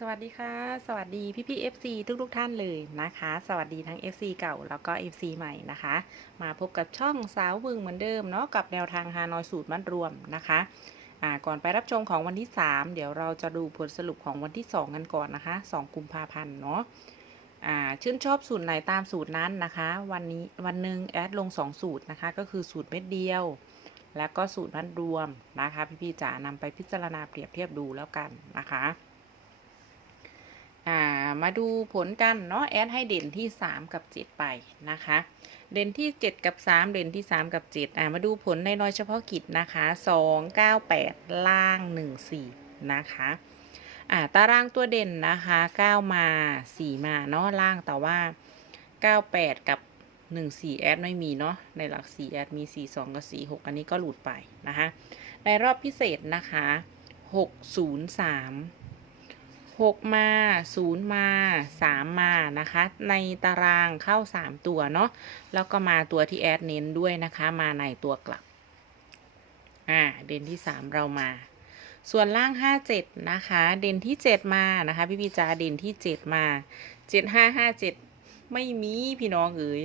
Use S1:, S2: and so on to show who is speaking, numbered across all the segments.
S1: สวัสดีค่ะ สวัสดีพี่พี่ๆ FC ทุกทุกๆท่านเลยนะคะ สวัสดีทั้ง FC เก่าแล้วก็ FC ใหม่นะคะ มาพบกับช่องสาววึงเหมือนเดิมเนาะกับแนวทางฮานอยสูตรมัดรวมนะคะอ่าก่อนไปรับชมของวันที่ 3 เดี๋ยวเราจะดูผลสรุปของวันที่ 2 กันก่อนนะคะ 2 กุมภาพันธ์เนาะอ่าชื่นชอบสูตรไหนตามสูตรนั้นนะคะ วันนี้วันหนึ่งแอดลง 2 สูตรนะคะ ก็คือสูตรเม็ดเดียว แล้วก็สูตรมัดรวมนะคะ พี่พี่ๆจ๋านำไปพิจารณาเปรียบเทียบดูแล้วกันนะคะ อ่ามาดูผลกันเนาะแอดให้เด่นที่ 3 กับ 7 ไปนะคะ เด่นที่ 7 กับ 3 เด่นที่ 3 กับ 7อ่ามาดูผลในน้อยเฉพาะกิจนะคะ2 9 8 ล่าง 1 4 นะคะอ่าตารางตัวเด่นนะคะ 9 มา 4 มาเนาะล่างแต่ว่า 98 กับ 1 4 แอดไม่มีเนาะในหลัก 4 แอดมี 4 2 กับ 4 6 อันนี้ก็หลุดไปนะคะ ในรอบพิเศษนะคะ 6 0 3 6 มา 0 มา 3 มานะคะ ในตารางเข้า 3 ตัวเนาะแล้วก็มาตัวที่แอดเน้นด้วยนะคะ มาในตัวกลับ อ่า เด่นที่ 3 เรามา ส่วนล่าง 57 นะคะ เด่นที่ 7 มานะคะ พี่พีจาเด่นที่ 7 มา 7557 ไม่มีพี่น้องเอ๋ย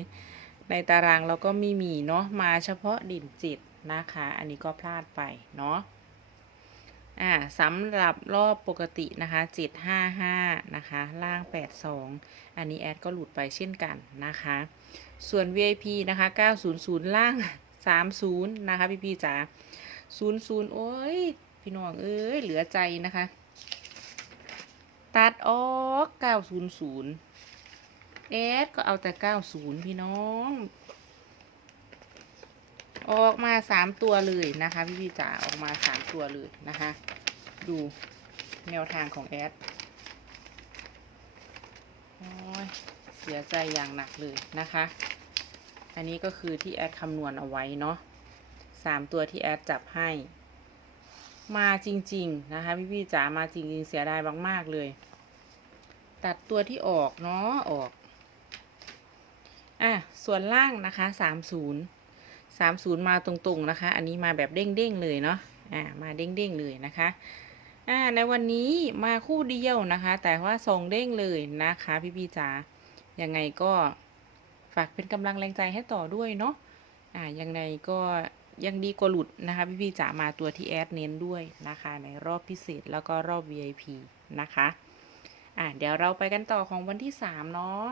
S1: ในตารางเราก็ไม่มีเนาะมาเฉพาะเด่น7นะคะ อันนี้ก็พลาดไปเนาะ อ่าสำหรับรอบปกตินะคะ755นะคะ ล่าง82อันนี้แอดก็หลุดไปเช่นกันนะคะ ส่วน VIP นะคะ900ล่าง30นะคะพี่พี่จ๋า00โอ้ย พี่น้องเอ้ย เหลือใจนะคะ ตัดออก900แอดก็เอาแต่90พี่น้อง ออกมาสามตัวเลยนะคะ พี่พี่จ๋าออกมาสามตัวเลยนะคะ ดูแนวทางของแอดโอ้ยเสียใจอย่างหนักเลยนะคะ อันนี้ก็คือที่แอดคำนวณเอาไว้เนาะสามตัวที่แอดจับให้ มาจริง ๆ นะคะ พี่พี่จ๋ามาจริง ๆ เสียดายมากๆเลย ตัดตัวที่ออกเนาะออก อะ ส่วนล่างนะคะสามศูนย์ สามศูนย์มาตรงๆนะคะ อันนี้มาแบบเด้งๆเลยเนาะอ่ามาเด้งๆเลยนะคะอ่าในวันนี้มาคู่เดียวนะคะ แต่ว่าส่งเด้งเลยนะคะพี่ๆจ๋ายังไงก็ฝากเป็นกำลังแรงใจให้ต่อด้วยเนาะอ่ายังไงก็ยังดีกว่าหลุดนะคะพี่ๆจ๋ามาตัวที่แอดเน้นด้วยนะคะ ในรอบพิเศษแล้วก็รอบ VIP นะคะอ่าเดี๋ยวเราไปกันต่อของวันที่สามเนาะ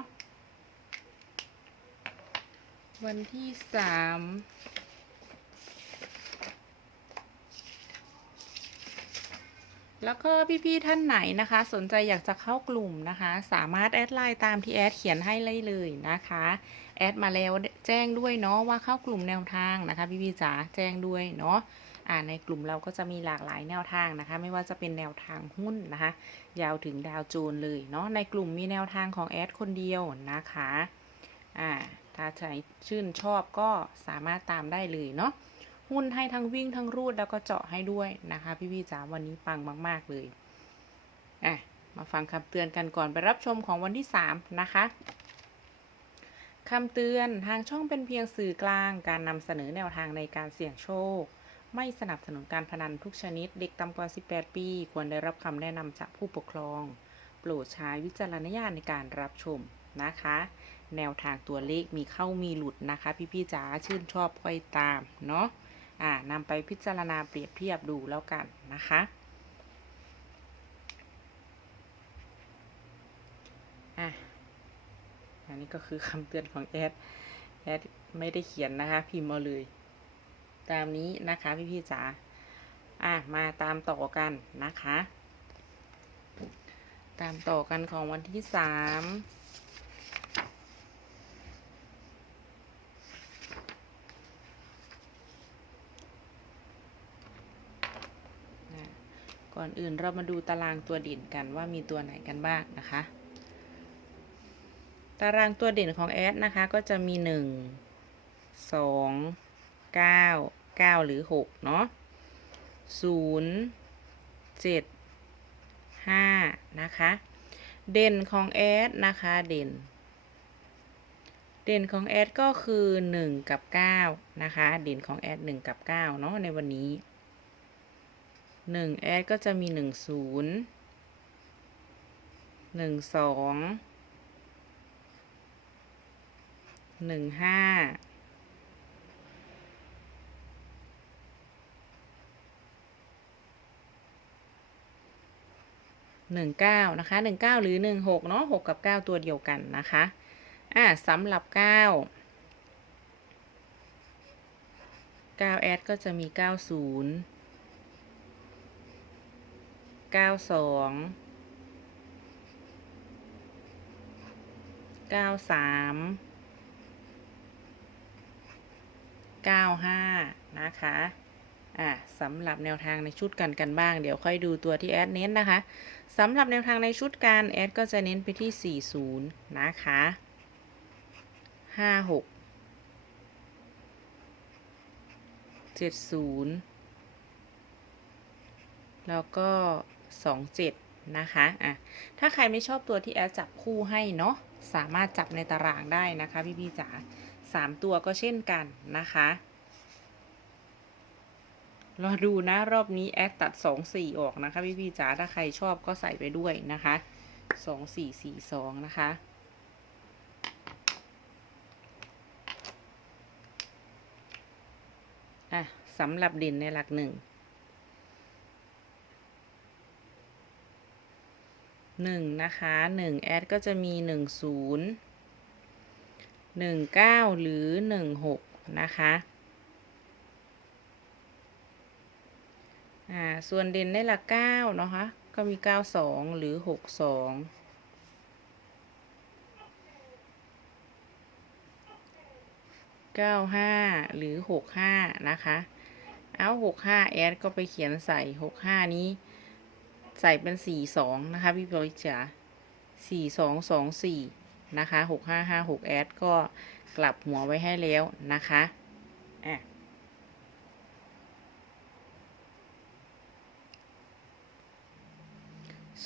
S1: วันที่สามแล้วก็พี่ๆท่านไหนนะคะ สนใจอยากจะเข้ากลุ่มนะคะ สามารถแอดไลน์ตามที่แอดเขียนให้เลยเลยนะคะ แอดมาแล้วแจ้งด้วยเนาะว่าเข้ากลุ่มแนวทางนะคะ พี่ๆจ๋าแจ้งด้วยเนาะอ่าในกลุ่มเราก็จะมีหลากหลายแนวทางนะคะ ไม่ว่าจะเป็นแนวทางหุ้นนะคะ ยาวถึงดาวโจนเลยเนาะในกลุ่มมีแนวทางของแอดคนเดียวนะคะอ่า ถ้าใครชื่นชอบก็สามารถตามได้เลยเนาะหุ้นให้ทั้งวิ่งทั้งรูดแล้วก็เจาะให้ด้วยนะคะ พี่ๆจ๋าวันนี้ปังมาก ๆ เลยอะมาฟังคำเตือนกันก่อนไปรับชมของวันที่ 3 นะคะคำเตือนทางช่องเป็นเพียงสื่อกลางการนำเสนอแนวทางในการเสี่ยงโชค ไม่สนับสนุนการพนันทุกชนิด เด็กต่ำกว่า 18 ปี ควรได้รับคำแนะนำจากผู้ปกครอง โปรดใช้วิจารณญาณในการรับชมนะคะ แนวทางตัวเลขมีเข้ามีหลุดนะคะ พี่ๆจ๋าชื่นชอบค่อยตามเนาะอ่านำไปพิจารณาเปรียบเทียบดูแล้วกันนะคะอะอันนี้ก็คือคำเตือนของแอดแอดไม่ได้เขียนนะคะ พิมพ์เอาเลย ตามนี้นะคะพี่ๆจ๋าอะมาตามต่อกันนะคะ ตามต่อกันของวันที่สาม ก่อนอื่นเรามาดูตารางตัวเด่นกันว่ามีตัวไหนกันบ้างนะคะ ตารางตัวเด่นของแอดนะคะก็จะมีหนึ่งสองเก้าเก้าหรือหกเนาะศูนย์เจ็ดห้านะคะ เด่นของแอดนะคะเด่น เด่นของแอดก็คือหนึ่งกับเก้านะคะ เด่นของแอดหนึ่งกับเก้าเนาะในวันนี้ หนึ่งแอดก็จะมีหนึ่งศูนย์หนึ่งสองหนึ่งห้าหนึ่งเก้านะคะหนึ่งเก้าหรือหนึ่งหกเนาะหกกับเก้าตัวเดียวกันนะคะอ่าสำหรับเก้าเก้าแอดก็จะมีเก้าศูนย์ เก้าสองเก้าสามเก้าห้านะคะอ่าสำหรับแนวทางในชุดกันกันบ้าง เดี๋ยวค่อยดูตัวที่แอดเน้นนะคะสำหรับแนวทางในชุดการแอดก็จะเน้นไปที่ 40 นะคะ56 70 แล้วก็ 27 นะคะอะถ้าใครไม่ชอบตัวที่แอดจับคู่ให้เนาะสามารถจับในตารางได้นะคะพี่พี่จ๋าสามตัวก็เช่นกันนะคะรอดูนะรอบนี้แอดตัดสองสี่ออกนะคะพี่พี่จ๋าถ้าใครชอบก็ใส่ไปด้วยนะคะสองสี่สี่สองนะคะอะสำหรับเด่นในหลักหนึ่ง หนึ่งนะคะหนึ่งแอดก็จะมีหนึ่งศูนย์หนึ่งเก้าหรือหนึ่งหกนะคะอ่าส่วนเด่นในหลักเก้าเนาะคะก็มีเก้าสองหรือหกสองเก้าห้าหรือหกห้านะคะ เอาหกห้าแอดก็ไปเขียนใส่หกห้านี้ ใส่เป็นสี่สองนะคะพี่บอยจ๋าสี่สองสองสี่นะคะหกห้าห้าหกแอดก็กลับหัวไว้ให้แล้วนะคะอะ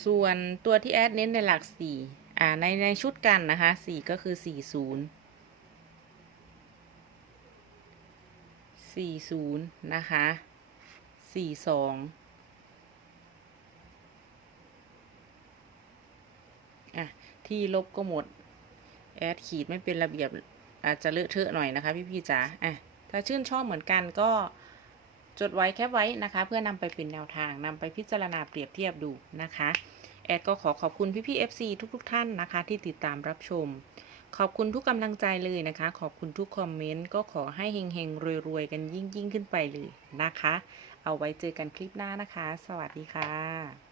S1: ส่วนตัวที่แอดเน้นในหลักสี่อ่าในในชุดกันนะคะสี่ก็คือสี่ศูนย์สี่ศูนย์นะคะสี่สองอะ ที่ลบก็หมด แอดขีดไม่เป็นระเบียบอาจจะเลอะเทอะหน่อยนะคะพี่พี่ๆจ๋าอะถ้าชื่นชอบเหมือนกันก็จดไว้แคปไว้นะคะ เพื่อนำไปเป็นแนวทางนำไปพิจารณาเปรียบเทียบดูนะคะ แอดก็ขอขอบคุณพี่พี่ FC ทุกๆทท่านนะคะ ที่ติดตามรับชม ขอบคุณทุกกำลังใจเลยนะคะ ขอบคุณทุกคอมเมนต์ก็ขอให้เฮงๆรวยๆ กันยิ่งๆ ขึ้นไปเลยนะคะ เอาไว้เจอกันคลิปหน้านะคะ สวัสดีค่ะ